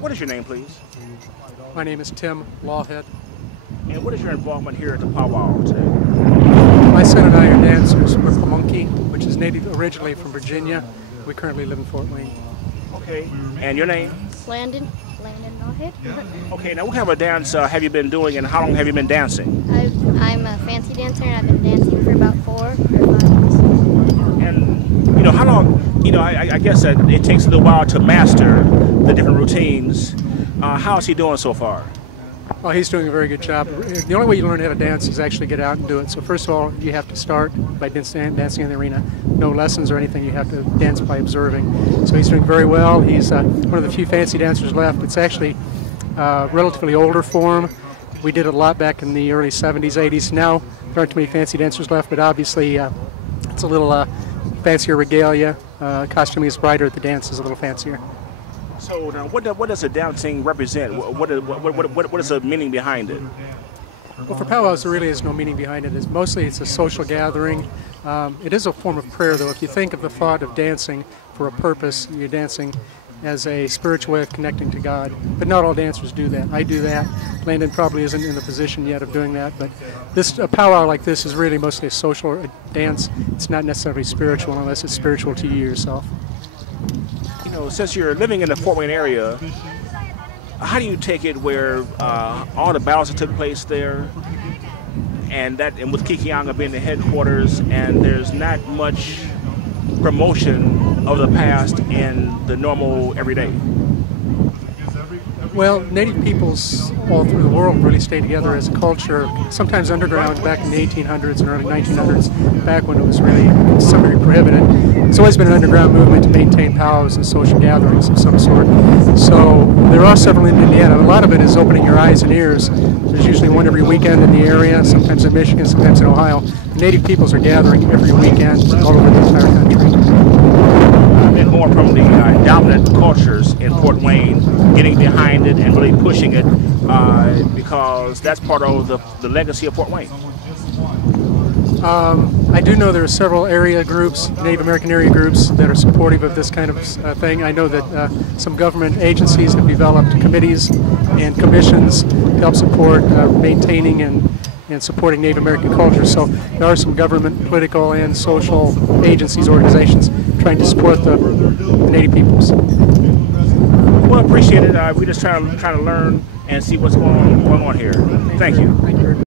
What is your name, please? My name is Tim Laughead. And what is your involvement here at the powwow today? My son and I are dancers. We're Pamunkey, which is native originally from Virginia. We currently live in Fort Wayne. Okay. And your name? Landon Laughead. Okay, now what kind of a dance have you been doing and how long have you been dancing? I'm a fancy dancer and I've been dancing for about 4 or 5 years. And, how long, I guess that it takes a little while to master the different routines. How's he doing so far? Oh, he's doing a very good job. The only way you learn how to dance is actually get out and do it. So first of all, you have to start by dancing in the arena. No lessons or anything. You have to dance by observing. So he's doing very well. He's one of the few fancy dancers left. It's actually a relatively older form. We did it a lot back in the early 70s, 80s. Now there aren't too many fancy dancers left, but obviously it's a little fancier regalia. Costuming is brighter. The dance is a little fancier. So now, what does the dancing represent? What is the meaning behind it? Well, for powwows, there really is no meaning behind it. Mostly it's a social gathering. It is a form of prayer, though. If you think of the thought of dancing for a purpose, you're dancing as a spiritual way of connecting to God. But not all dancers do that. I do that. Landon probably isn't in the position yet of doing that. But a powwow like this is really mostly a social dance. It's not necessarily spiritual unless it's spiritual to you yourself. Since you're living in the Fort Wayne area, how do you take it where all the battles that took place there, and with Kikianga being the headquarters, and there's not much promotion of the past in the normal everyday? Well, Native peoples all through the world really stay together as a culture, sometimes underground back in the 1800s and early 1900s, back when it was really somewhat prohibited. It's always been an underground movement to maintain powwows and social gatherings of some sort. So there are several in Indiana. A lot of it is opening your eyes and ears. There's usually one every weekend in the area, sometimes in Michigan, sometimes in Ohio. The Native peoples are gathering every weekend all over the entire country. And more from the dominant cultures in Fort Wayne, getting behind it and really pushing it, because that's part of the legacy of Fort Wayne. I do know there are several area groups, Native American area groups, that are supportive of this kind of thing. I know that some government agencies have developed committees and commissions to help support maintaining and supporting Native American culture. So there are some government, political, and social agencies, organizations trying to support the Native peoples. Well, appreciate it. We just trying to learn and see what's going on here. Thank you.